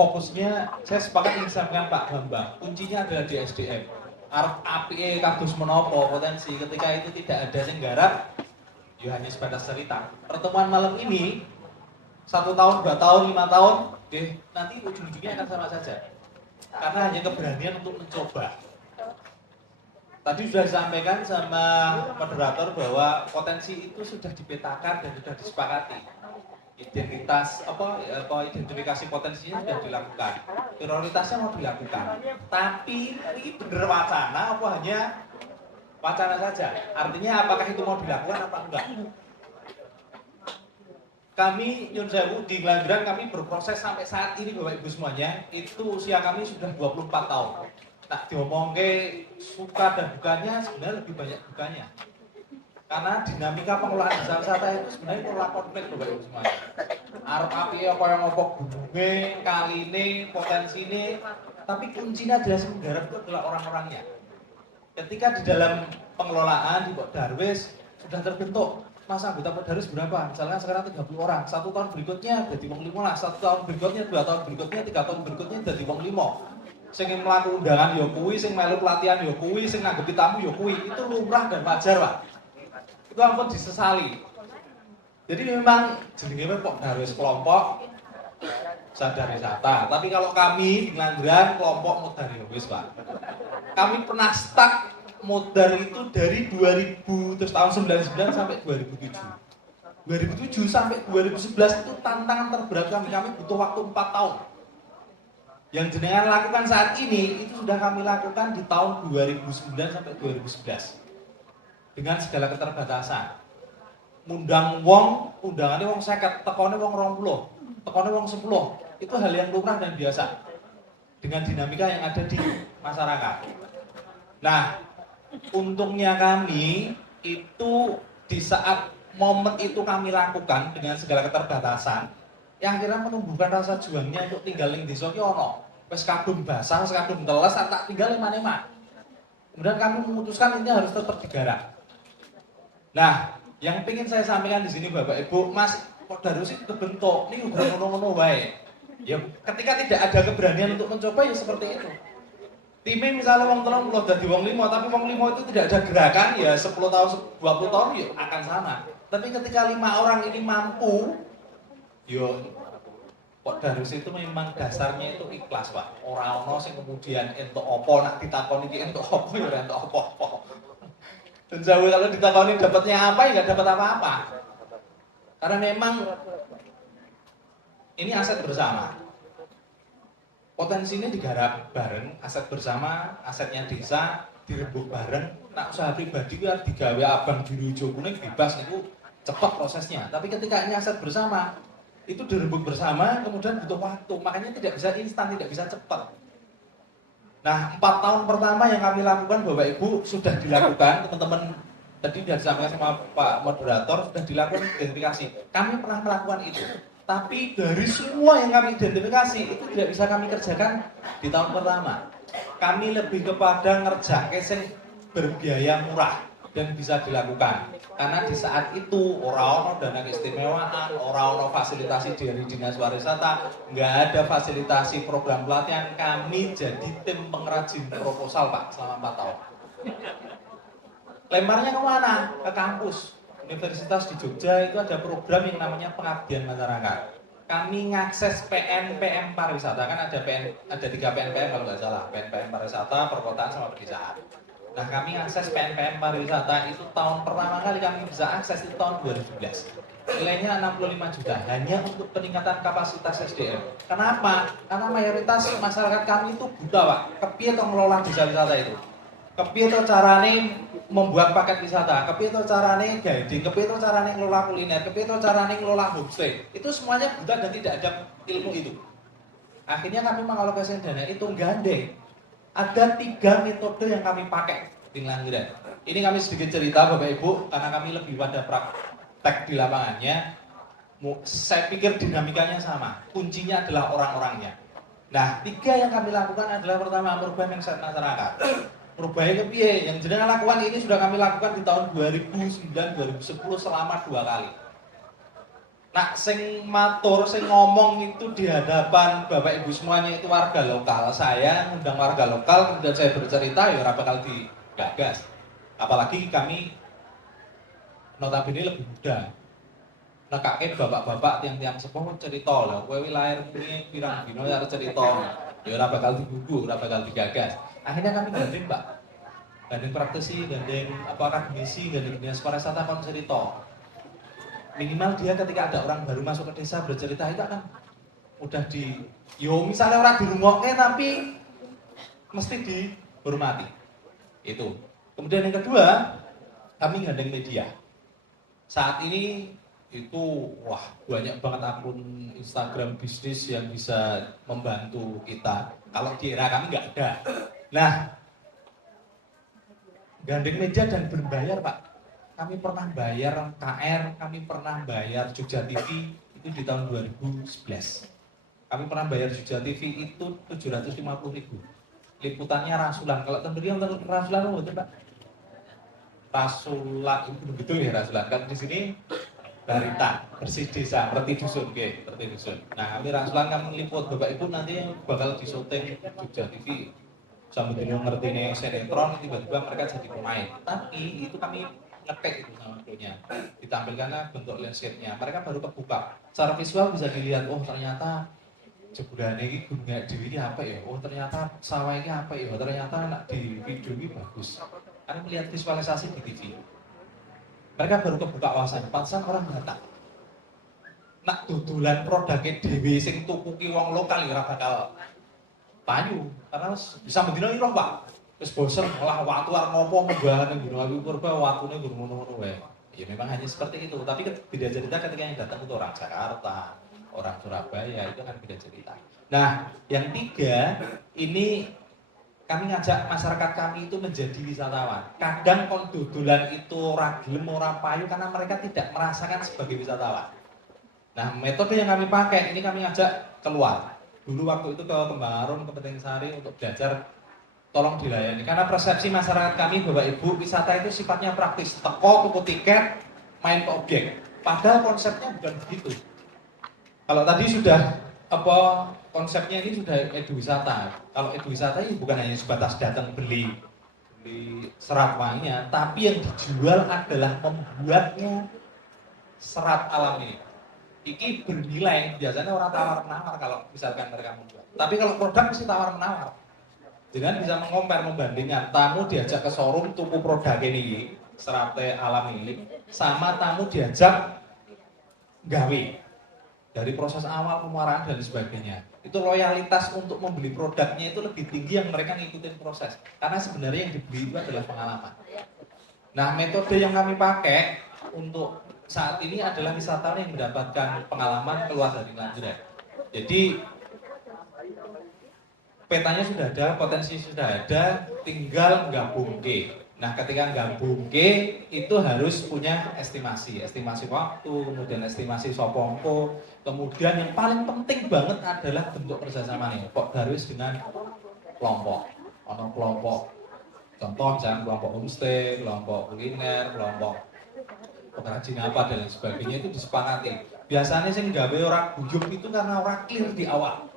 fokusnya saya sepakat ingin sampaikan Pak Bambang, kuncinya adalah di SDM. Arep apike kados menapa potensi ketika itu tidak ada sing garap, ya hanya sebatas cerita. Pertemuan malam ini 1 tahun, 2 tahun, 5 tahun, nanti ujung-ujungnya akan sama saja. Karena hanya keberanian untuk mencoba. Tadi sudah disampaikan sama moderator bahwa potensi itu sudah dipetakan dan sudah disepakati. Identifikasi potensinya sudah dilakukan, prioritasnya mau dilakukan. Tapi ini bener wacana apa hanya wacana saja? Artinya apakah itu mau dilakukan apa enggak? Kami Nyun Sewu di Ngelanggeran kami berproses sampai saat ini Bapak Ibu semuanya, itu usia kami sudah 24 tahun. Nah, diomongke suka dan dukanya sebenarnya lebih banyak dukanya. Karena dinamika pengelolaan desa wisata itu sebenarnya pola konflik Bapak Ibu semuanya. Arep api apa yang ngopok gunungnya, kaline, potensine, tapi kuncinya adalah menggarap itu adalah orang-orangnya. Ketika di dalam pengelolaan di Pok Darwis sudah terbentuk, masa anggota Pok Darwis berapa? Misalnya sekarang 30 orang, 1 tahun berikutnya jadi wong 15, 1 tahun berikutnya, 2 tahun berikutnya, 3 tahun berikutnya jadi wong 5. Sing mlaku undangan ya kuwi, sing melu pelatihan ya kuwi, sing nganggepi tamu ya kuwi. Itu lumrah dan wajar, Pak. Itu ampun disesali. Jadi memang jenenge Pok Darwis kelompok sadar wisata. Tapi kalau kami di Ngelanggeran kelompok modar ya wis, Pak. Kami pernah stuck modar itu dari 2000 terus tahun 99 sampai 2007. 2007 sampai 2011 itu tantangan terberat kami. Kami butuh waktu 4 tahun. Yang jenengan lakukan saat ini itu sudah kami lakukan di tahun 2009 sampai 2011 dengan segala keterbatasan. Undang wong, undangannya wong 50, tekone wong 20, tekone wong 10. Itu hal yang lumrah dan biasa dengan dinamika yang ada di masyarakat. Nah, untungnya kami itu di saat momen itu kami lakukan dengan segala keterbatasan, yang akhirnya menumbuhkan rasa juangnya untuk tinggal ning desa ki ono. Wis kadung basah, wis kadung teles, tak tinggal ning maneh-maneh. Kemudian kami memutuskan ini harus tetap digarap. Nah, yang ingin saya sampaikan di sini Bapak Ibu, Mas Pok Darwis itu terbentuk, ini udah ngono-ngono wae. Ya, ketika tidak ada keberanian untuk mencoba ya seperti itu. Timnya misalnya wong 30 dadi wong 5, tapi wong 5 itu tidak ada gerakan, ya 10 tahun, 20 tahun ya akan sama. Tapi ketika 5 orang ini mampu, yo Pok Darwis itu memang dasarnya itu ikhlas, Pak. Ora ono sing kemudian entuk apa nak ditakoni iki entuk apa ya ora entuk apa-apa. Dan jauh kalau ditakoni dapatnya apa ya enggak dapat apa-apa. Karena memang ini aset bersama. Potensinya digarap bareng, aset bersama, asetnya desa dirembuk bareng. Nak usaha pribadi ku digawe abang biru ijo kuning bebas niku cepat prosesnya. Tapi ketika ini aset bersama, itu dirembuk bersama, kemudian butuh waktu. Makanya tidak bisa instan, tidak bisa cepat. Nah, 4 tahun pertama yang kami lakukan Bapak Ibu sudah dilakukan, teman-teman tadi sudah disampaikan sama Pak Moderator, sudah dilakukan identifikasi. Kami pernah melakukan itu. Tapi dari semua yang kami identifikasi, itu tidak bisa kami kerjakan di tahun pertama. Kami lebih kepada ngerjake sing berbiaya murah dan bisa dilakukan. Karena di saat itu ora ono dana keistimewaan, ora ono fasilitasi dari Dinas Pariwisata, nggak ada fasilitasi program pelatihan. Kami jadi tim pengrajin proposal Pak selama 4 tahun. Lemparnya kemana? Ke kampus. Universitas di Jogja itu ada program yang namanya pengabdian masyarakat. Kami ngakses PNPM pariwisata, kan ada 3 PNPM kalau nggak salah, PNPM pariwisata, perkotaan sama pedesaan. Nah, kami akses PNPM pariwisata itu tahun pertama kali kami bisa akses itu tahun 2011. Nilainya 65 juta hanya untuk peningkatan kapasitas SDM. Kenapa? Karena mayoritas masyarakat kami itu buta, Pak. Kepiye to ngelola desa wisata itu? Kepiye to carane membuat paket wisata? Kepiye to carane guiding? Kepiye to carane ngelola kuliner? Kepiye to carane ngelola homestay? Itu semuanya buta dan tidak ada ilmu itu. Akhirnya kami mengalokasikan dana itu gandeng. Ada 3 metode yang kami pakai di Ngelanggeran. Ini kami sedikit cerita Bapak Ibu, karena kami lebih pada praktek di lapangannya. Saya pikir dinamikanya sama, kuncinya adalah orang-orangnya. Nah, 3 yang kami lakukan adalah pertama, merubah mindset masyarakat. Merubahnya kepiye? Yang jenengan lakukan ini sudah kami lakukan di tahun 2009-2010 selama 2 kali. Nak sing matur, sing ngomong itu di hadapan Bapak Ibu semuanya itu warga lokal. Saya ngundang warga lokal, kemudian saya bercerita, ya ora bakal digagas. Apalagi kami notabene lebih muda. Nekake bapak-bapak tiang-tiang sepuh cerita lah, kowe lahir ini pirang dino ya cerita. Ya ora bakal digugu, ora bakal digagas. Akhirnya kami gandeng, Pak. Gandeng praktisi, gandeng akademisi, gandeng dinas pariwisata kon cerita. Minimal dia ketika ada orang baru masuk ke desa bercerita itu akan udah misalnya orang dirungoknya tapi mesti dihormati. Itu. Kemudian yang kedua, kami gandeng media. Saat ini itu banyak banget akun Instagram bisnis yang bisa membantu kita. Kalau di era kami nggak ada. Nah, gandeng media dan berbayar, Pak. Kami pernah bayar KR, kami pernah bayar Jogja TV itu di tahun 2011. Kami pernah bayar Jogja TV itu 750.000. Liputannya rasulan. Kalau temberi yang rasulan betul, Pak? Rasulan itu betul ya rasulan. Kan di sini Barita, bersih desa, ngerti dusun, ngerti dusun. Nah, kami rasulan kami liput Bapak Ibu nanti bakal disyuting Jogja TV. Sambil ngerti nih sinetron, tiba-tiba mereka jadi pemain. Tapi itu kami ngetek itu sama krunya, ditampilkan bentuk landscape-nya. Mereka baru kebuka. Secara visual bisa dilihat, oh ternyata jebulan ini gunung dewi ini apa ya? Oh ternyata sawah ini apa ya? Ternyata di video ini bagus. Karena melihat visualisasi di TV. Mereka baru kebuka wawasan. Pantesan orang datang. Nak dodolan produknya dewi sing tukuki wong lokal ya bakal payu. Karena bisa mendino iroh, Pak. Terus bosen lah waktu ngopo membahas Gunung Api Purba waktunya gunung ngono wae. Ya memang hanya seperti itu, tapi beda cerita ketika yang datang itu orang Jakarta, orang Surabaya, itu kan beda cerita. Nah, yang tiga, ini kami ngajak masyarakat kami itu menjadi wisatawan. Kadang kondodolan itu ora gelem ora payu karena mereka tidak merasakan sebagai wisatawan. Nah, metode yang kami pakai ini kami ngajak keluar. Dulu waktu itu ke Kembangaron, ke Petingsari untuk belajar. Tolong dilayani, karena persepsi masyarakat kami Bapak Ibu, wisata itu sifatnya praktis, teko, tuku tiket, main ke objek. Padahal konsepnya bukan begitu. Kalau tadi sudah konsepnya ini sudah eduwisata. Kalau eduwisata ini bukan hanya sebatas datang beli serat wanginya, tapi yang dijual adalah membuatnya serat alami. Iki bernilai, biasanya orang tawar-menawar kalau misalkan mereka membuat. Tapi kalau produk mesti tawar-menawar. Dengan bisa membandingkan tamu diajak ke showroom tuku produk ini serate alam ini sama tamu diajak gawe dari proses awal pemurahan dan sebagainya. Itu loyalitas untuk membeli produknya itu lebih tinggi yang mereka ngikutin proses. Karena sebenarnya yang dibeli itu adalah pengalaman. Nah, metode yang kami pakai untuk saat ini adalah wisatawan yang mendapatkan pengalaman keluar dari Ngajrek. Jadi petanya sudah ada, potensi sudah ada, tinggal gabungke. Nah, ketika gabungke itu harus punya estimasi waktu, kemudian estimasi sopongko, kemudian yang paling penting banget adalah bentuk kerjasama nih. Pok Darwis dengan kelompok, kelompok, contoh misalnya kelompok homestay, kelompok kuliner, kelompok pengrajin apa dan sebagainya itu disepakati. Biasanya sih gawe orang buyuk itu karena orang clear di awal.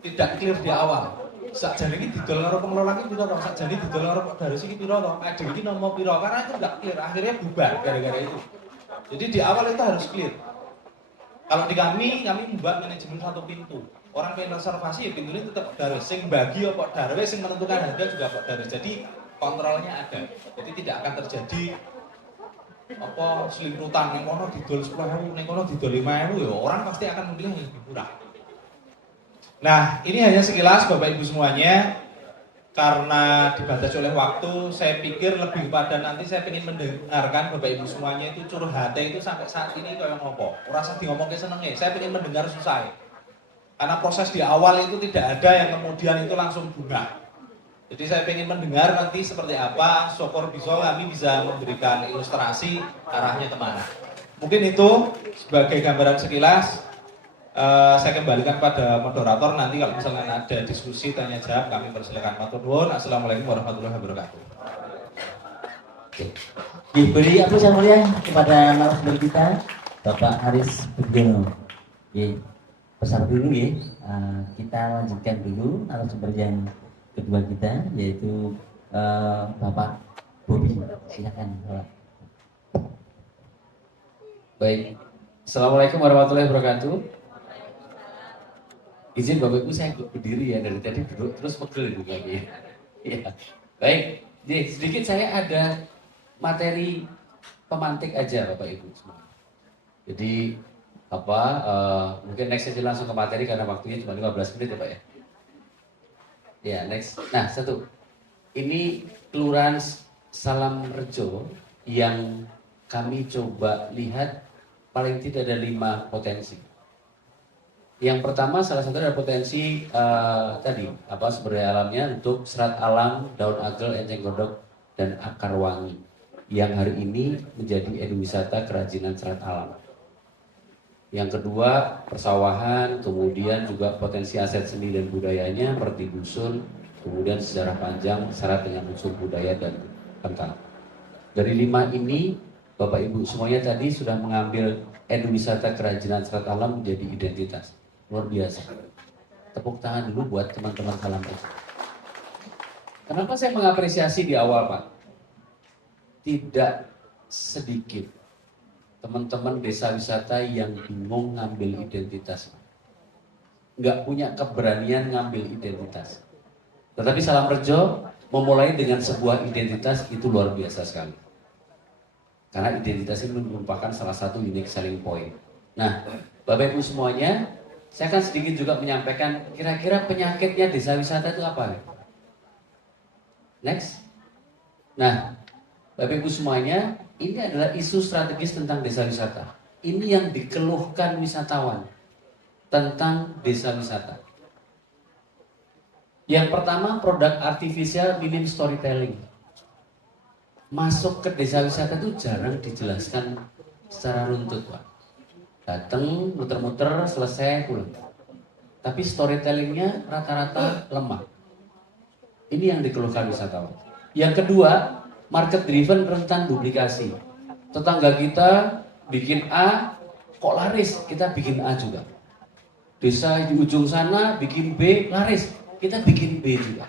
Tidak clear di awal. Sakjane iki didol karo pengelola iki piro to? Sakjane didol karo Pak Darus iki piro to? Ade iki nomor piro? Karena itu enggak clear, akhirnya bubar gara-gara itu. Jadi di awal itu harus clear. Kalau di kami membuat manajemen satu pintu. Orang pengen reservasi ya pintunya tetap Pak Darus. Sing bagi ya Pak Darus, sing menentukan harga juga Pak Darus. Jadi kontrolnya ada. Jadi tidak akan terjadi selingkutan yang kono didol 10.000, yang kono didol 5.000 ya orang pasti akan memilih yang lebih murah. Nah, ini hanya sekilas Bapak Ibu semuanya. Karena dibatasi oleh waktu, saya pikir lebih kepada nanti saya ingin mendengarkan Bapak Ibu semuanya itu curhatnya itu sampai saat ini kayak ngopo. Rasa di ngomongnya senengnya, saya ingin mendengar susah. Karena proses di awal itu tidak ada yang kemudian itu langsung bunga. Jadi saya ingin mendengar nanti seperti apa, syukur kami bisa memberikan ilustrasi arahnya kemana. Mungkin itu sebagai gambaran sekilas. Saya kembalikan pada moderator nanti kalau misalnya ada diskusi tanya jawab kami persilakan. Matur nuwun. Assalamualaikum warahmatullahi wabarakatuh. Diberi apa yang mulia kepada narasumber kita Bapak Haris Budiono. Oke, pesan dulu ya. Kita lanjutkan dulu narasumber yang kedua kita, yaitu Bapak Bobi. Silakan Bapak. Baik, Assalamualaikum warahmatullahi wabarakatuh. Izin Bapak Ibu saya berdiri ya, dari tadi duduk terus pegel itu kayaknya. Ya. Baik, jadi sedikit saya ada materi pemantik aja Bapak Ibu semua. Jadi mungkin next saja langsung ke materi karena waktunya cuma 15 menit ya Pak ya. Ya next. Nah satu, ini Kelurahan Salam Rejo yang kami coba lihat paling tidak ada 5 potensi. Yang pertama salah satu adalah potensi sumber daya alamnya untuk serat alam, daun agel, enceng gondok, dan akar wangi yang hari ini menjadi ekowisata kerajinan serat alam. Yang kedua, persawahan, kemudian juga potensi aset seni dan budayanya seperti dusun, kemudian sejarah panjang syarat dengan unsur budaya dan kental. Dari 5 ini, Bapak Ibu semuanya tadi sudah mengambil ekowisata kerajinan serat alam menjadi identitas. Luar biasa. Tepuk tangan dulu buat teman-teman Salam Rejo. Kenapa saya mengapresiasi di awal, Pak? Tidak sedikit teman-teman desa wisata yang bingung ngambil identitas, nggak punya keberanian ngambil identitas. Tetapi Salam Rejo memulai dengan sebuah identitas itu luar biasa sekali. Karena identitas ini merupakan salah satu unique selling point. Nah, Bapak Ibu semuanya, saya akan sedikit juga menyampaikan kira-kira penyakitnya desa wisata itu apa. Next. Nah, Bapak Ibu semuanya, ini adalah isu strategis tentang desa wisata. Ini yang dikeluhkan wisatawan tentang desa wisata. Yang pertama, produk artifisial minim storytelling. Masuk ke desa wisata itu jarang dijelaskan secara runtut, Pak. Datang, muter-muter, selesai, pulang. Tapi storytellingnya rata-rata lemah. Ini yang dikeluhkan wisatawan. Yang kedua, market driven rentan duplikasi. Tetangga kita bikin A, kok laris, kita bikin A juga. Desa di ujung sana bikin B, laris, kita bikin B juga.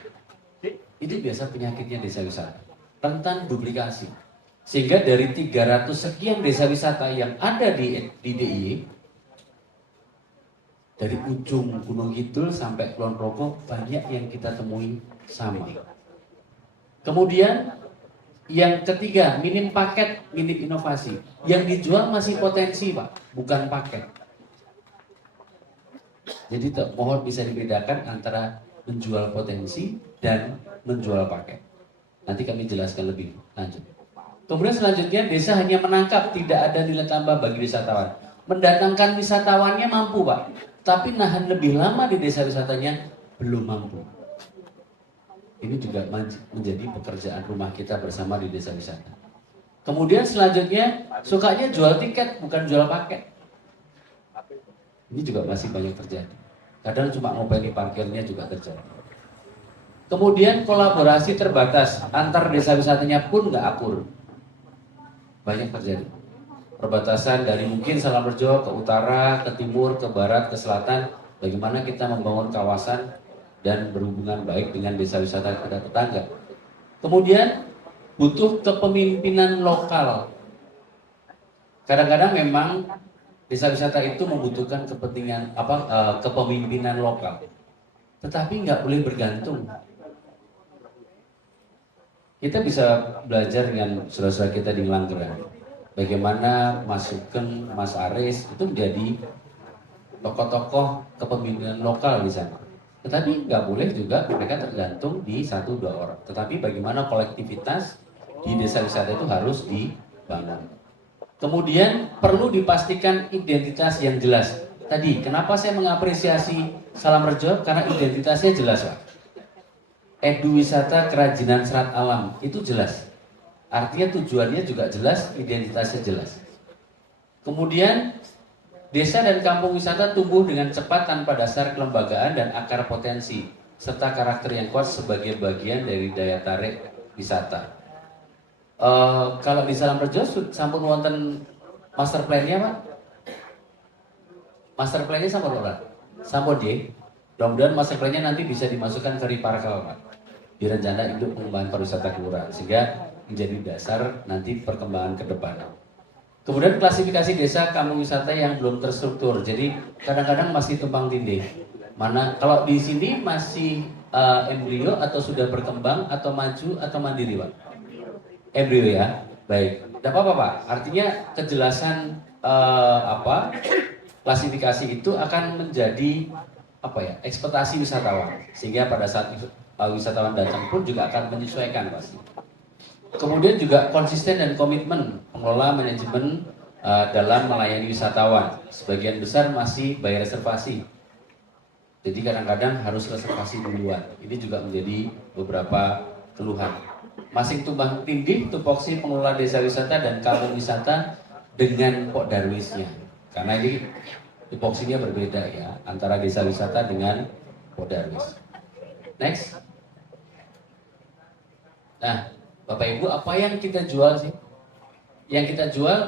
Itu biasa penyakitnya desa wisata, rentan duplikasi. Sehingga dari 300 sekian desa wisata yang ada di DIY, dari ujung Gunung Kidul sampai Kulon Progo, banyak yang kita temui sama. Kemudian yang ketiga, minim paket, minim inovasi. Yang dijual masih potensi, Pak, bukan paket. Jadi mohon bisa dibedakan antara menjual potensi dan menjual paket. Nanti kami jelaskan lebih lanjut. Kemudian selanjutnya, desa hanya menangkap, tidak ada nilai tambah bagi wisatawan. Mendatangkan wisatawannya mampu, Pak, tapi nahan lebih lama di desa wisatanya belum mampu. Ini juga menjadi pekerjaan rumah kita bersama di desa wisata. Kemudian selanjutnya, sukanya jual tiket, bukan jual paket. Ini juga masih banyak terjadi. Kadang cuma ngopeni parkirnya juga terjadi. Kemudian kolaborasi terbatas, antar desa wisatanya pun nggak akur. Banyak terjadi. Perbatasan dari mungkin Salam Rejo ke utara, ke timur, ke barat, ke selatan. Bagaimana kita membangun kawasan dan berhubungan baik dengan desa wisata pada tetangga. Kemudian butuh kepemimpinan lokal. Kadang-kadang memang desa wisata itu membutuhkan kepemimpinan lokal. Tetapi nggak boleh bergantung. Kita bisa belajar dengan saudara-saudara kita di Ngelanggeran. Bagaimana Mas Sugeng, Mas Aris itu menjadi tokoh-tokoh kepemimpinan lokal di sana. Tetapi nggak boleh juga mereka tergantung di 1-2 orang. Tetapi bagaimana kolektivitas di desa wisata itu harus dibangun. Kemudian perlu dipastikan identitas yang jelas. Tadi kenapa saya mengapresiasi Salam Rejo? Karena identitasnya jelas, Pak. Ekowisata kerajinan serat alam itu jelas. Artinya tujuannya juga jelas, identitasnya jelas. Kemudian desa dan kampung wisata tumbuh dengan cepat tanpa dasar kelembagaan dan akar potensi, serta karakter yang kuat sebagai bagian dari daya tarik wisata. Kalau di Salam Rejo sampun wonten master plan-nya, Pak? Master plan-nya sampun ora? Sampun nggih. Mudah-mudahan master plan-nya nanti bisa dimasukkan ke Riparkel, Pak. Di rencana induk pengembangan pariwisata kelurahan sehingga menjadi dasar nanti perkembangan ke depan. Kemudian klasifikasi desa kampung wisata yang belum terstruktur. Jadi kadang-kadang masih tumpang tindih. Mana kalau di sini masih embrio atau sudah berkembang atau maju atau mandiri, Pak? Embrio ya. Baik. Tidak apa-apa, Pak. Artinya kejelasan klasifikasi itu akan menjadi ekspektasi wisatawan sehingga pada saat wisatawan datang pun juga akan menyesuaikan pasti. Kemudian juga konsisten dan komitmen pengelola manajemen dalam melayani wisatawan. Sebagian besar masih bayar reservasi. Jadi kadang-kadang harus reservasi duluan. Ini juga menjadi beberapa keluhan. Masing tumpang tindih tupoksi pengelola desa wisata dan kampung wisata dengan Pok Darwisnya. Karena ini tupoksinya berbeda ya antara desa wisata dengan Pok Darwis. Next. Nah, Bapak Ibu, apa yang kita jual sih? Yang kita jual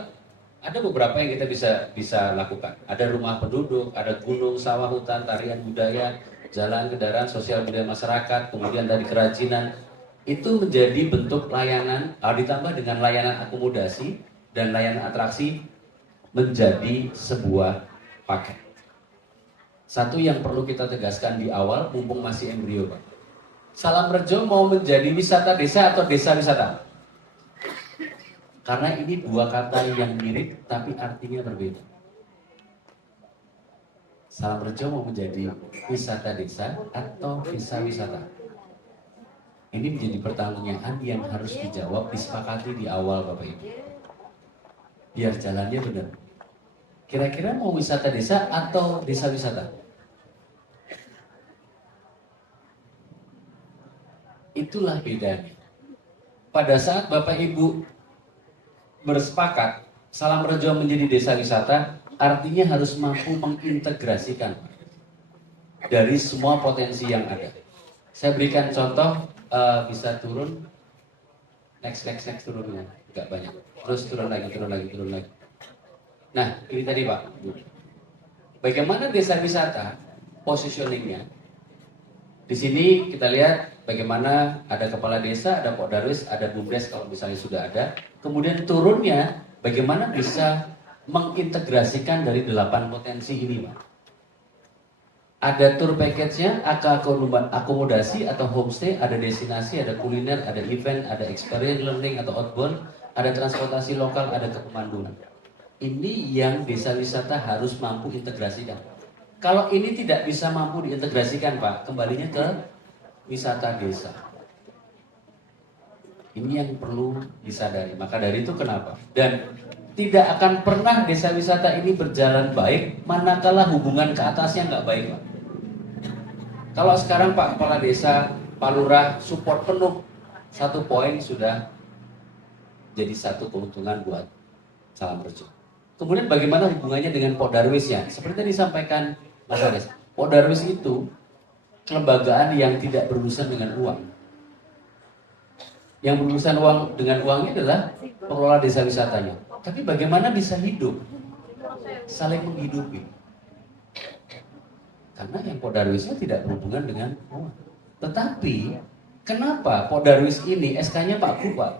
ada beberapa yang kita bisa lakukan. Ada rumah penduduk, ada gunung, sawah, hutan, tarian budaya, jalan, kendaraan, sosial budaya masyarakat, kemudian dari kerajinan. Itu menjadi bentuk layanan, ditambah dengan layanan akomodasi dan layanan atraksi menjadi sebuah paket. Satu yang perlu kita tegaskan di awal, mumpung masih embrio, Pak. Salam Rejo mau menjadi wisata desa atau desa wisata? Karena ini dua kata yang mirip tapi artinya berbeda. Salam Rejo mau menjadi wisata desa atau desa wisata? Ini menjadi pertanyaan yang harus dijawab, disepakati di awal, Bapak Ibu. Biar jalannya benar. Kira-kira mau wisata desa atau desa wisata? Itulah bedanya. Pada saat Bapak Ibu bersepakat Salam Rejo menjadi desa wisata, artinya harus mampu mengintegrasikan dari semua potensi yang ada. Saya berikan contoh, bisa turun, next turunnya, nggak banyak. Terus turun lagi. Nah, ini tadi Pak. Bagaimana desa wisata positioningnya? Di sini kita lihat bagaimana ada kepala desa, ada Pok Darwis, ada Bumdes kalau misalnya sudah ada. Kemudian turunnya bagaimana bisa mengintegrasikan dari 8 potensi ini, Pak. Ada tour package-nya, akomodasi atau homestay, ada destinasi, ada kuliner, ada event, ada experience learning atau outbound, ada transportasi lokal, ada kepemanduan. Ini yang desa wisata harus mampu integrasikan. Kalau ini tidak bisa mampu diintegrasikan, Pak, kembalinya ke wisata desa. Ini yang perlu disadari. Maka dari itu kenapa? Dan tidak akan pernah desa wisata ini berjalan baik manakala hubungan ke atasnya nggak baik, Pak. Kalau sekarang Pak Kepala Desa, Pak Lurah support penuh, 1 poin sudah jadi 1 keuntungan buat Salam Rejo. Kemudian bagaimana hubungannya dengan Pok Darwis ya? Seperti yang disampaikan Mas Aris, Pok Darwis itu kelembagaan yang tidak berurusan dengan uang. Yang berurusan dengan uangnya adalah pengelola desa wisatanya. Tapi bagaimana bisa hidup? Saling menghidupi. Karena yang Pok Darwisnya tidak berhubungan dengan uang. Tetapi kenapa Pok Darwis ini SK-nya Pak Bupati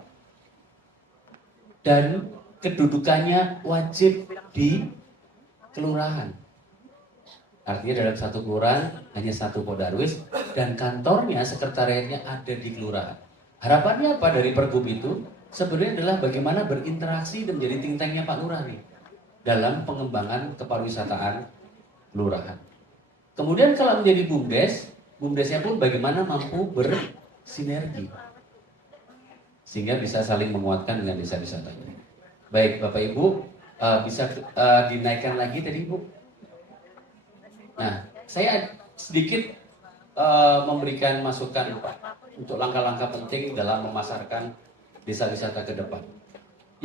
dan kedudukannya wajib di kelurahan? Artinya dalam 1 kelurahan hanya 1 Pok Darwis dan kantornya, sekretariatnya ada di kelurahan. Harapannya apa dari Pergub itu? Sebenarnya adalah bagaimana berinteraksi dan menjadi think tank-nya Pak Lurah nih dalam pengembangan kepariwisataan kelurahan. Kemudian kalau menjadi Bumdes, Bumdesnya pun bagaimana mampu bersinergi sehingga bisa saling menguatkan dengan desa wisatanya. Baik Bapak Ibu, bisa dinaikkan lagi tadi Bu. Nah, saya sedikit memberikan masukan Pak untuk langkah-langkah penting dalam memasarkan desa wisata ke depan.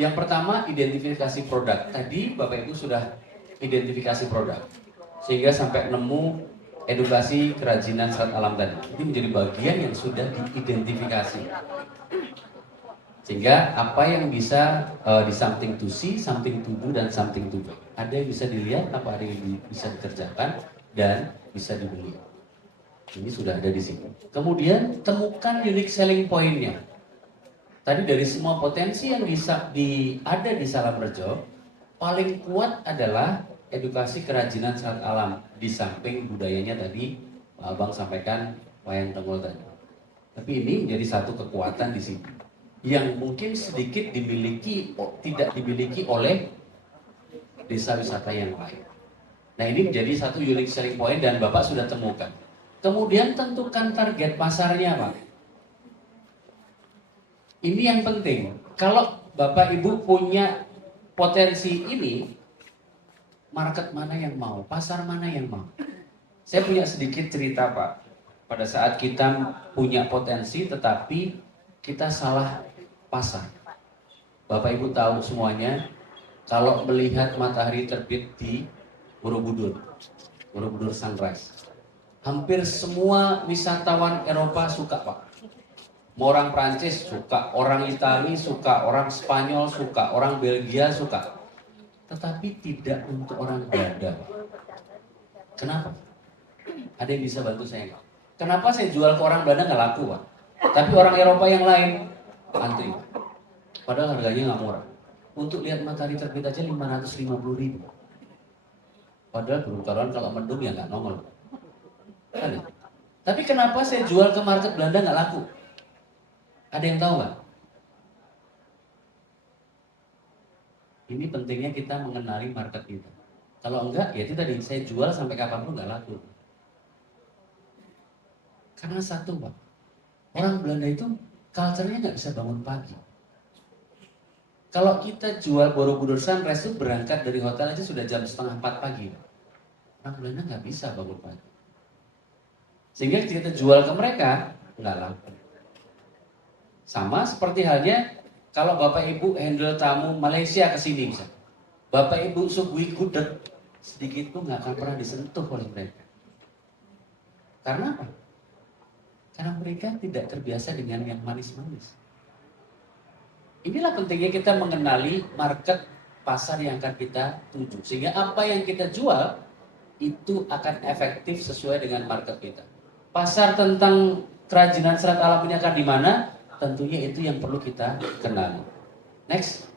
Yang pertama, identifikasi produk. Tadi Bapak Ibu sudah identifikasi produk, sehingga sampai nemu edukasi kerajinan serat alam tadi. Ini menjadi bagian yang sudah diidentifikasi. Sehingga apa yang bisa di something to see, something to do, dan something to do. Ada yang bisa dilihat, apa ada yang bisa dikerjakan dan bisa dibeli. Ini sudah ada di sini. Kemudian temukan unique selling point-nya. Tadi dari semua potensi yang ada di Salam Rejo, paling kuat adalah edukasi kerajinan serat alam. Di samping budayanya tadi, Pak Abang sampaikan wayang tenggol tadi. Tapi ini menjadi satu kekuatan di sini. Yang mungkin sedikit tidak dimiliki oleh desa wisata yang lain. Nah ini menjadi satu unique selling point dan Bapak sudah temukan. Kemudian tentukan target pasarnya, Pak. Ini yang penting. Kalau Bapak Ibu punya potensi ini, market mana yang mau, pasar mana yang mau. Saya punya sedikit cerita, Pak. Pada saat kita punya potensi tetapi kita salah pasar. Bapak Ibu tahu semuanya, kalau melihat matahari terbit di Borobudur Sunrise. Hampir semua wisatawan Eropa suka, Pak. Mau orang Prancis suka, orang Itali suka, orang Spanyol suka, orang Belgia suka. Tetapi tidak untuk orang Belanda, Pak. Kenapa? Ada yang bisa bantu saya nggak? Kenapa saya jual ke orang Belanda nggak laku, Pak? Tapi orang Eropa yang lain antri. Padahal harganya nggak murah. Untuk lihat matahari terbit aja 550.000. Padahal belum karuan kalau mendung ya nggak nongol. Kan? Tapi kenapa saya jual ke market Belanda nggak laku? Ada yang tahu nggak? Ini pentingnya kita mengenali market kita. Kalau enggak, ya itu tadi, saya jual sampai kapanpun nggak laku. Karena satu, Pak, orang Belanda itu culture-nya nggak bisa bangun pagi. Kalau kita jual Borobudur Sunrise itu berangkat dari hotel aja sudah jam 3:30 pagi. Orang Belanda nggak bisa bangun pagi. Sehingga kita jual ke mereka, nggak laku. Sama seperti halnya kalau Bapak Ibu handle tamu Malaysia ke sini misalnya. Bapak Ibu suguhi gudeg, sedikit pun nggak akan pernah disentuh oleh mereka. Karena apa? Karena mereka tidak terbiasa dengan yang manis-manis. Inilah pentingnya kita mengenali market pasar yang akan kita tuju. Sehingga apa yang kita jual itu akan efektif sesuai dengan market kita. Pasar tentang kerajinan serat alam ini akan di mana? Tentunya itu yang perlu kita kenali. Next.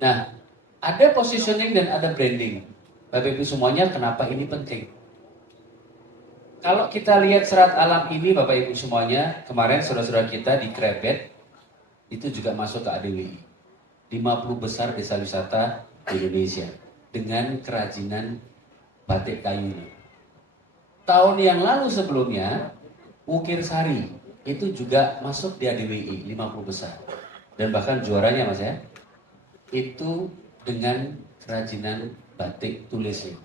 Nah, ada positioning dan ada branding. Bapak Ibu semuanya, kenapa ini penting? Kalau kita lihat serat alam ini, Bapak Ibu semuanya, kemarin saudara-saudara kita di Krebet itu juga masuk ke ADWI. 50 besar desa wisata di Indonesia dengan kerajinan batik kayu. Tahun yang lalu sebelumnya, Ukir Sari itu juga masuk di ADWI 50 besar. Dan bahkan juaranya, Mas ya, itu dengan kerajinan batik tulisnya.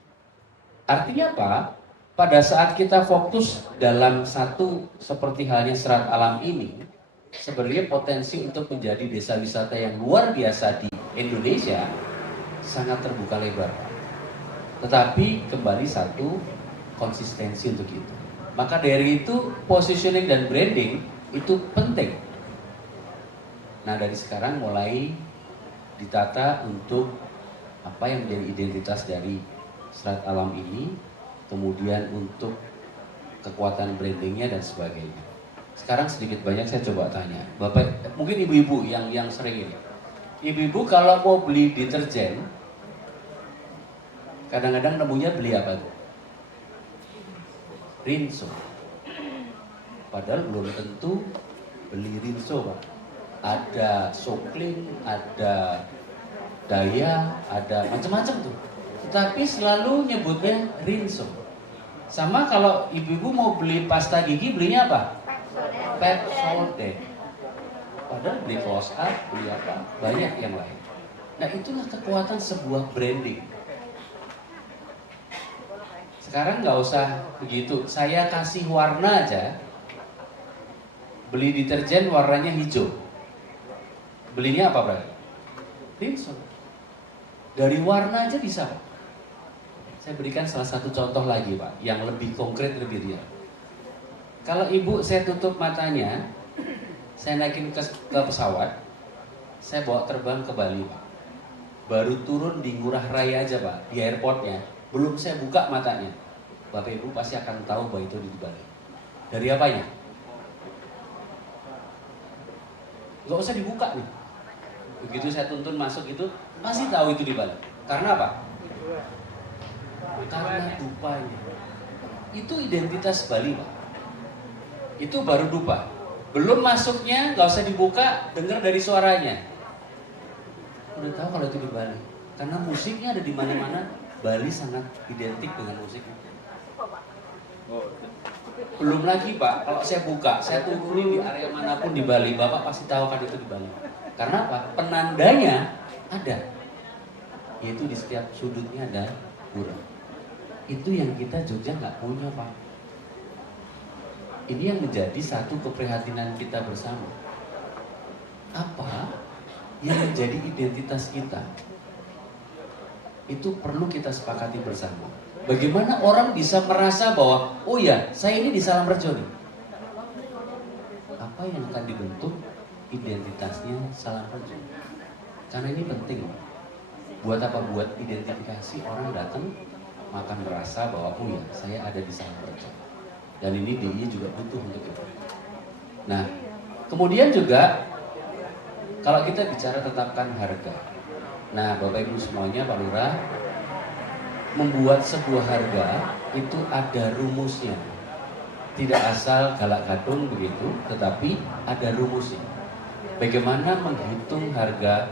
Artinya apa? Pada saat kita fokus dalam satu seperti halnya serat alam ini, sebenarnya potensi untuk menjadi desa wisata yang luar biasa di Indonesia sangat terbuka lebar. Tetapi kembali satu, konsistensi untuk itu. Maka dari itu positioning dan branding itu penting. Nah dari sekarang mulai ditata untuk apa yang menjadi identitas dari serat alam ini, kemudian untuk kekuatan brandingnya dan sebagainya. Sekarang sedikit banyak saya coba tanya, Bapak, mungkin ibu-ibu yang sering ini. Ibu-ibu kalau mau beli deterjen, kadang-kadang nemunya beli apa tuh? Rinso. Padahal belum tentu beli Rinso, Pak. Ada Soklin, ada Daya, ada macam-macam tuh. Tetapi selalu nyebutnya Rinso. Sama kalau ibu-ibu mau beli pasta gigi, belinya apa? Pepsodent. Padahal beli Close Up, beli apa? Banyak yang lain. Nah itulah kekuatan sebuah branding. Sekarang nggak usah begitu, saya kasih warna aja. Beli deterjen warnanya hijau. Belinya apa berarti? Rinso. Dari warna aja bisa, Pak. Saya berikan salah satu contoh lagi, Pak, yang lebih konkret, lebih real. Kalau ibu saya tutup matanya, saya naikin ke pesawat, saya bawa terbang ke Bali, Pak. baru turun di Ngurah Rai aja Pak, di airportnya, belum saya buka matanya, Bapak Ibu pasti akan tahu bahwa itu di Bali. Dari apanya? Gak usah dibuka nih. Begitu saya tuntun masuk itu, pasti tahu itu di Bali. Karena apa? Karena dupanya. Itu identitas Bali Pak. Itu baru dupa. Belum masuknya, gak usah dibuka, dengar dari suaranya. Udah tahu kalau itu di Bali. Karena musiknya ada di mana-mana. Bali sangat identik dengan musiknya. Belum lagi Pak, kalau saya buka, saya turunin di area manapun di Bali, Bapak pasti tahu kan itu di Bali. Karena apa? Penandanya ada. Yaitu di setiap sudutnya ada pura. Itu yang kita Jogja nggak punya Pak. Ini yang menjadi satu keprihatinan kita bersama. Apa yang menjadi identitas kita? Itu perlu kita sepakati bersama. Bagaimana orang bisa merasa bahwa, oh ya, saya ini di Salamrejo nih. Apa yang akan dibentuk identitasnya Salamrejo? Karena ini penting. Buat apa? Buat identifikasi orang datang, makan merasa bahwa, oh ya, saya ada di Salamrejo. Dan ini DIY juga butuh untuk itu. Nah, kemudian juga kalau kita bicara tetapkan harga. Nah, Bapak Ibu semuanya, Pak Lurah, membuat sebuah harga itu ada rumusnya. Tidak asal galak gadung begitu, tetapi ada rumusnya. Bagaimana menghitung harga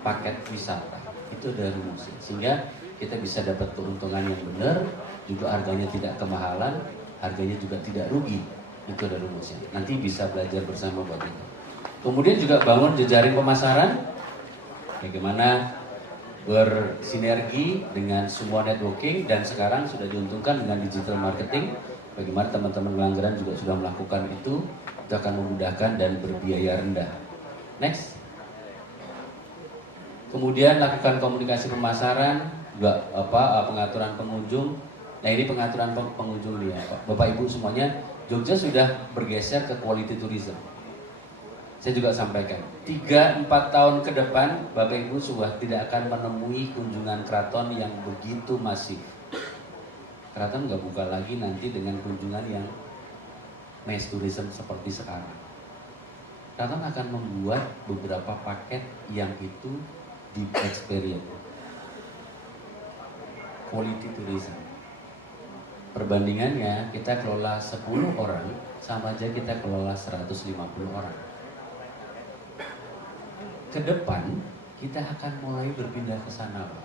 paket wisata? Itu ada rumusnya. Sehingga kita bisa dapat keuntungan yang benar, juga harganya tidak kemahalan, harganya juga tidak rugi. Itu ada rumusnya. Nanti bisa belajar bersama buat itu. Kemudian juga bangun jejaring pemasaran. Bagaimana bersinergi dengan semua networking, dan sekarang sudah diuntungkan dengan digital marketing. Bagaimana teman-teman Langgeran juga sudah melakukan itu akan memudahkan dan berbiaya rendah. Next. Kemudian lakukan komunikasi pemasaran, juga pengaturan pengunjung. Nah ini pengaturan pengunjung nih ya, Bapak Ibu semuanya, Jogja sudah bergeser ke quality tourism. Saya juga sampaikan, 3-4 tahun ke depan Bapak Ibu sudah tidak akan menemui kunjungan keraton yang begitu masif. Keraton nggak buka lagi nanti dengan kunjungan yang mass tourism seperti sekarang. Keraton akan membuat beberapa paket yang itu deep experience, quality tourism. Perbandingannya kita kelola 10 orang sama aja kita kelola 150 orang. Ke depan kita akan mulai berpindah ke sana Pak.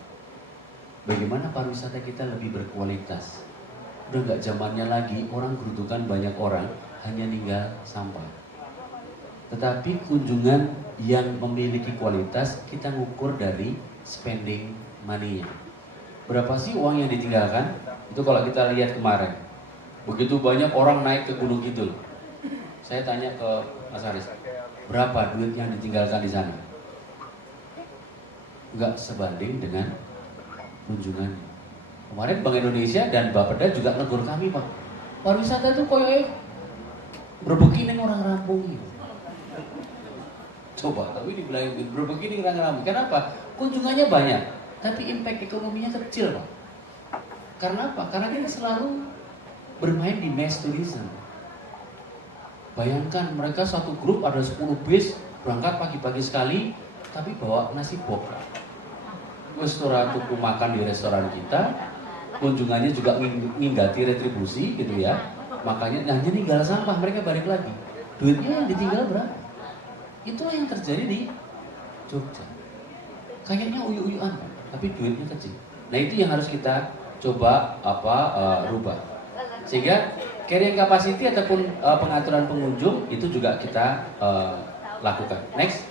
Bagaimana pariwisata kita lebih berkualitas. Udah gak zamannya lagi orang gerudukan banyak orang hanya tinggal sampah. Tetapi kunjungan yang memiliki kualitas kita ngukur dari spending money-nya. Berapa sih uang yang ditinggalkan? Itu kalau kita lihat kemarin. Begitu banyak orang naik ke Gunung Kidul. Saya tanya ke Mas Haris, berapa duit yang ditinggalkan di sana? Nggak sebanding dengan kunjungannya. Kemarin Bank Indonesia dan Bapeda juga negur kami Pak, pariwisata itu koyo berbekini orang rampung. Coba, tapi dibilangin berbekini orang rampung. Kenapa? Kunjungannya banyak, tapi impact ekonominya kecil Pak. Karena apa? Karena kita selalu bermain di mass tourism. Bayangkan mereka satu grup ada 10 bis berangkat pagi-pagi sekali, tapi bawa nasi box. Restoran tuku makan di restoran kita, kunjungannya juga nginggati retribusi gitu ya. Makanya nah jadi tinggal sampah, mereka balik lagi. Duitnya yang ditinggal berapa? Itulah yang terjadi di Jogja. Kayaknya uyu-uyuan, tapi duitnya kecil. Nah itu yang harus kita coba rubah. Sehingga carrying capacity ataupun pengaturan pengunjung itu juga kita lakukan. Next.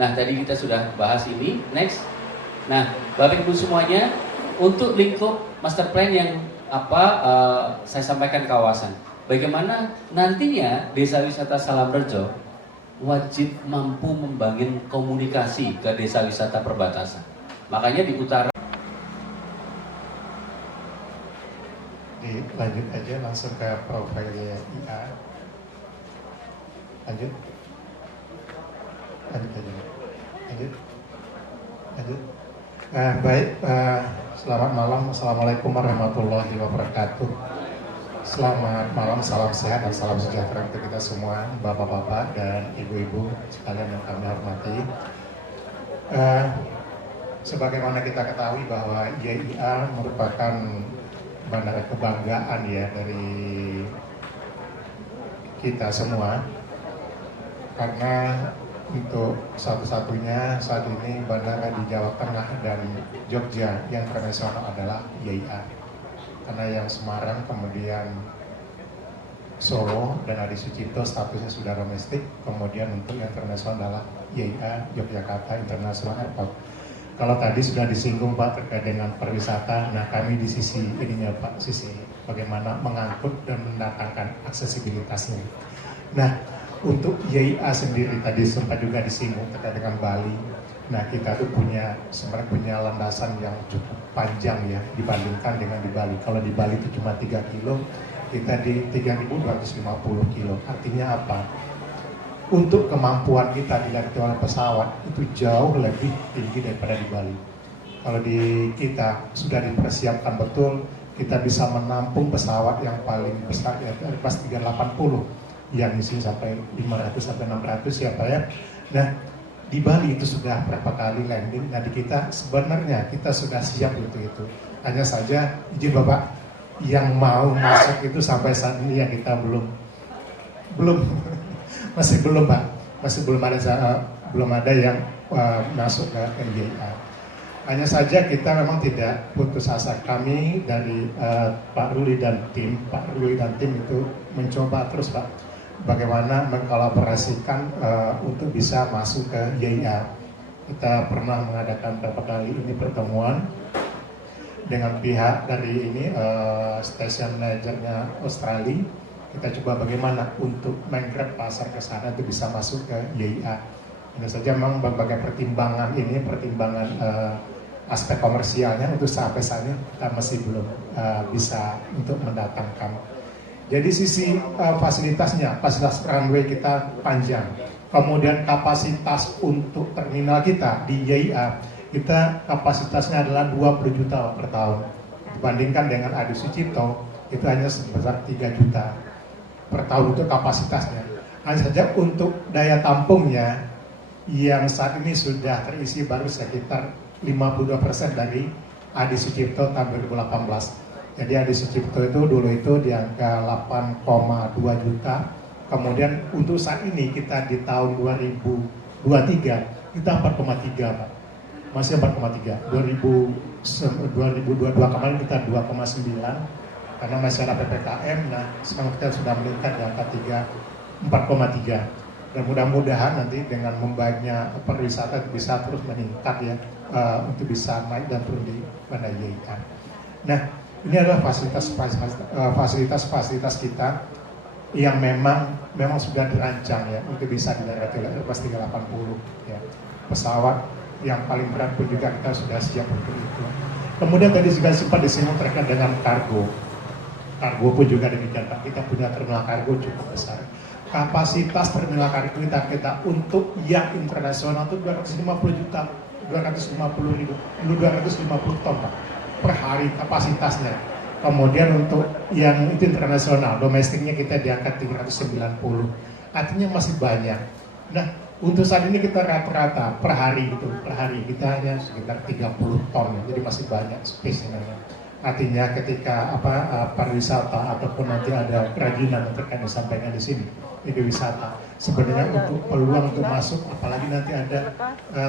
Nah tadi kita sudah bahas ini. Next. Nah Bapak Ibu semuanya, untuk lingkup master plan yang saya sampaikan kawasan. Bagaimana nantinya Desa Wisata Salamrejo wajib mampu membangun komunikasi ke desa wisata perbatasan. Makanya di utara. Lanjut aja langsung ke profilnya IA. Lanjut aja. Lanjut. Lanjut. Baik, selamat malam. Assalamualaikum warahmatullahi wabarakatuh. Selamat malam, salam sehat dan salam sejahtera untuk kita semua, bapak-bapak dan ibu-ibu sekalian yang kami hormati. Sebagaimana kita ketahui bahwa YIA merupakan bandara kebanggaan ya dari kita semua, karena untuk satu-satunya saat ini bandara di Jawa Tengah dan Jogja yang internasional adalah YIA. Karena yang Semarang, kemudian Solo dan Adi Sucipto statusnya sudah domestik, kemudian untuk yang internasional adalah YIA Yogyakarta International Airport. Kalau tadi sudah disinggung Pak terkait dengan pariwisata, nah kami di sisi ininya Pak, sisi bagaimana mengangkut dan mendatangkan aksesibilitasnya. Nah, untuk YIA sendiri tadi sempat juga disinggung terkait dengan Bali. Nah, kita tuh sebenarnya punya landasan yang cukup panjang ya dibandingkan dengan di Bali. Kalau di Bali itu cuma 3 kilo, kita di 3.250 kilo. Artinya apa? Untuk kemampuan kita di oleh pesawat itu jauh lebih tinggi daripada di Bali. Kalau di kita sudah dipersiapkan betul, kita bisa menampung pesawat yang paling besar yaitu Airbus 380 yang isinya sampai 500 sampai 600 ya Pak ya. Nah, di Bali itu sudah berapa kali landing. Nah, di kita sebenarnya kita sudah siap untuk itu. Hanya saja izin Bapak yang mau masuk itu sampai saat ini yang kita belum masih belum Pak, masih belum ada yang masuk ke YIA. Hanya saja kita memang tidak putus asa. Kami dari Pak Ruli dan tim itu mencoba terus Pak, bagaimana mengkolaborasikan untuk bisa masuk ke YIA. Kita pernah mengadakan beberapa kali ini pertemuan dengan pihak dari ini station manajernya Australia. Kita coba bagaimana untuk menggrab pasar ke sana itu bisa masuk ke YIA. Ini saja memang berbagai pertimbangan aspek komersialnya untuk sampai saat ini kita masih belum bisa untuk mendatangkan. Jadi sisi fasilitasnya, fasilitas runway kita panjang. Kemudian kapasitas untuk terminal kita di YIA, kita kapasitasnya adalah 20 juta per tahun. Dibandingkan dengan Adi Sucipto, itu hanya sebesar 3 juta per tahun untuk kapasitasnya. Hanya saja untuk daya tampungnya yang saat ini sudah terisi baru sekitar 52% dari Adi Sucipto tahun 2018. Jadi Adi Sucipto itu dulu itu di angka 8,2 juta. Kemudian untuk saat ini kita di tahun 2023 kita 4,3 Pak. Masih 4,3. 2022 kemarin kita 2,9. Karena masih ada PPKM, nah sekarang kita sudah meningkat di angka 4,3. Dan mudah-mudahan nanti dengan membaiknya pariwisata bisa terus meningkat ya, untuk bisa naik dan turun di Bandara YIA. Nah, ini adalah fasilitas kita yang memang sudah dirancang ya untuk bisa didarat oleh Airbus 380 ya. Pesawat yang paling berat pun juga kita sudah siap untuk itu. Kemudian tadi juga sempat disinggung terkait dengan kargo. Kargo pun juga demikian Pak, kita punya terminal kargo cukup besar. Kapasitas terminal kargo kita untuk yang internasional itu 250 ton Pak, per hari kapasitasnya. Kemudian untuk yang itu internasional, domestiknya kita di angka 390. Artinya masih banyak. Nah, untuk saat ini kita rata-rata per hari kita hanya sekitar 30 ton, jadi masih banyak space-nya. Artinya ketika pariwisata ataupun nanti ada kerajinan yang terkait disampaikan di sini, ini wisata. Sebenarnya untuk peluang untuk masuk, apalagi nanti ada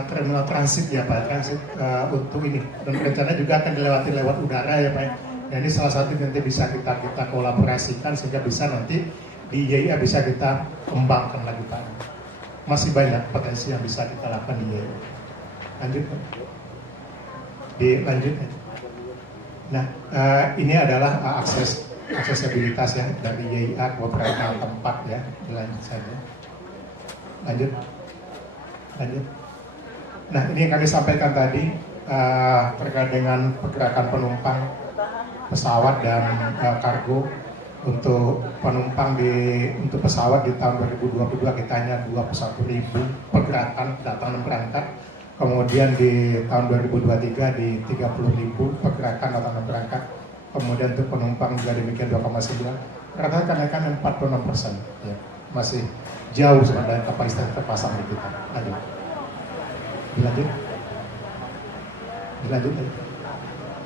terminal transit ya Pak, transit untuk ini. Dan rencana juga akan dilewati lewat udara ya Pak. Nah ini salah satu nanti bisa kita kolaborasikan sehingga bisa nanti di YIA bisa kita kembangkan lagi Pak. Masih banyak potensi yang bisa kita lakukan di YIA. Lanjut Pak. Dilanjut. Nah, ini adalah aksesibilitas ya dari YIA ke beberapa tempat ya. Lanjut saja. Lanjut. Nah, ini yang kami sampaikan tadi terkait dengan pergerakan penumpang pesawat dan kargo. Untuk penumpang untuk pesawat di tahun 2022 kita hanya 21.000 pergerakan datang dan berangkat. Kemudian di tahun 2023 di 30.000 pergerakan atau berangkat. Kemudian untuk penumpang juga demikian 2,9. Rata-rata kenaikan 46%. Ya, masih jauh sebenarnya kapasitas terpasang di kita. Dilanjut.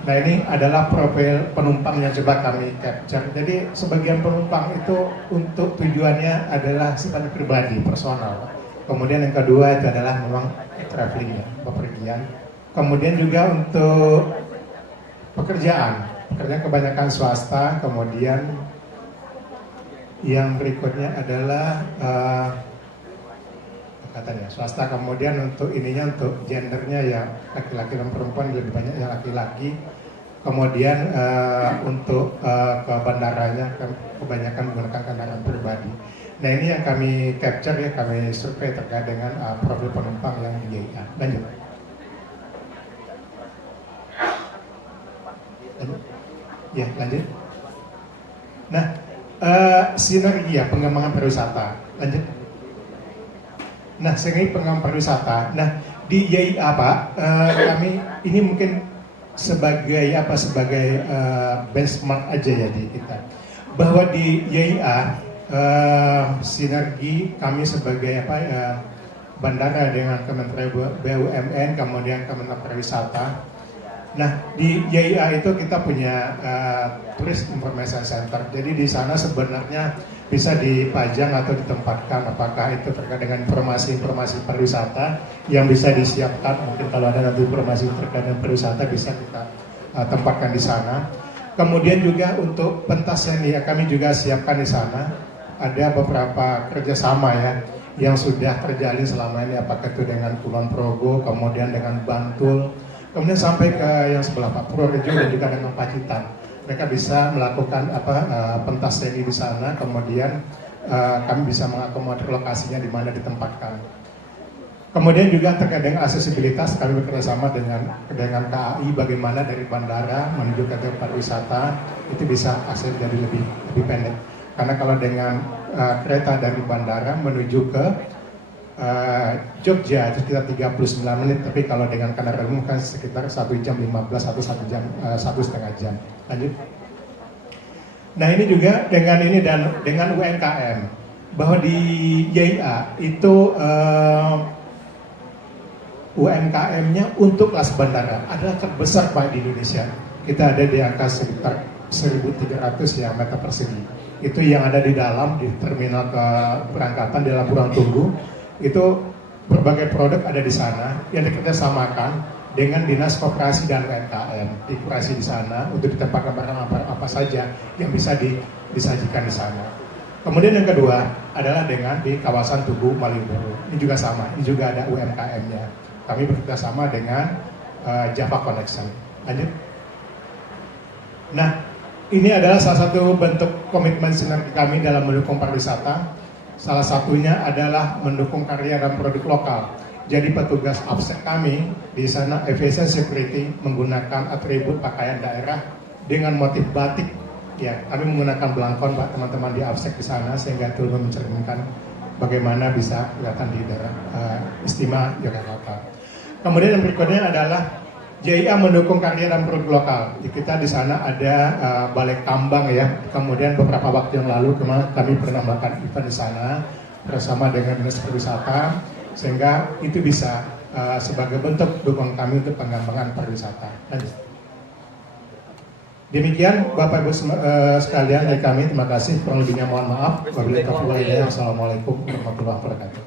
Nah, ini adalah profil penumpang yang coba kami capture. Jadi sebagian penumpang itu untuk tujuannya adalah sifatnya pribadi, personal. Kemudian yang kedua itu adalah memang traveling, ya, bepergian. Kemudian juga untuk pekerjaan kebanyakan swasta. Kemudian yang berikutnya adalah katanya swasta. Kemudian untuk ininya, untuk gendernya ya laki-laki dan perempuan, lebih banyak yang laki-laki. Kemudian untuk ke bandaranya kebanyakan menggunakan kendaraan pribadi. Nah, ini yang kami capture, ya, kami survei terkait dengan profil penumpang yang di YIA. Lanjut. Ya, lanjut. Nah, sinergi, ya, pengembangan pariwisata. Lanjut. Nah, sinergi pengembangan pariwisata. Nah, di YIA, Pak, kami ini mungkin sebagai benchmark aja ya di kita, bahwa di YIA sinergi kami sebagai bandara dengan Kementerian BUMN, kemudian Kementerian Pariwisata. Nah, di YIA itu kita punya Tourist Information Center. Jadi di sana sebenarnya bisa dipajang atau ditempatkan, apakah itu terkait dengan informasi-informasi pariwisata yang bisa disiapkan. Mungkin kalau ada nanti informasi terkait dengan pariwisata bisa kita tempatkan di sana. Kemudian juga untuk pentasnya nih, kami juga siapkan di sana. Ada beberapa kerjasama, ya, yang sudah terjalin selama ini, apakah itu dengan Kulon Progo, kemudian dengan Bantul, kemudian sampai ke yang sebelah Pak Purworejo dan juga dengan Pacitan. Mereka bisa melakukan pentas seni di sana, kemudian kami bisa mengakomodir lokasinya di mana ditempatkan. Kemudian juga terkait dengan aksesibilitas, kami bekerjasama dengan KAI, bagaimana dari bandara menuju ke tempat wisata itu bisa akses jadi lebih pendek. Karena kalau dengan kereta dari bandara menuju ke Jogja itu sekitar 39 menit, tapi kalau dengan kendaraan umum kan sekitar 1 jam 15 atau 1,5 jam. Lanjut. Nah, ini juga dengan ini dan dengan UMKM, bahwa di YIA itu UMKM-nya untuk kelas bandara adalah terbesar, Pak, di Indonesia. Kita ada di angka sekitar 1.300 ya meter persegi. Itu yang ada di dalam, di terminal keberangkatan, di dalam ruang tunggu. Itu berbagai produk ada di sana yang dikerjasamakan dengan Dinas Koperasi dan UMKM, dikurasi di sana untuk ditempatkan barang apa saja yang bisa disajikan di sana. Kemudian yang kedua adalah dengan di kawasan Tugu Malioboro. Ini juga sama, ini juga ada UMKM-nya. Kami bekerjasama dengan Java Connection. Lanjut. Nah, ini adalah salah satu bentuk komitmen sinergi kami dalam mendukung pariwisata. Salah satunya adalah mendukung karya dan produk lokal. Jadi petugas APSEC kami di sana Aviation Security menggunakan atribut pakaian daerah dengan motif batik. Ya, kami menggunakan belangkon, Pak, teman-teman di APSEC di sana, sehingga itu mencerminkan bagaimana bisa kelihatan di daerah istimewa Yogyakarta. Kemudian yang berikutnya adalah JIA mendukung karya dan produk lokal. Kita di sana ada Balai Tambang, ya. Kemudian beberapa waktu yang lalu kami pernah melakukan event di sana bersama dengan Dinas Pariwisata, sehingga itu bisa sebagai bentuk dukungan kami untuk pengembangan pariwisata. Lanjut. Demikian Bapak Ibu sekalian dari kami, terima kasih. Kurang lebihnya mohon maaf. Wabillahi taufiq wal hidayah. Wassalamualaikum warahmatullahi wabarakatuh.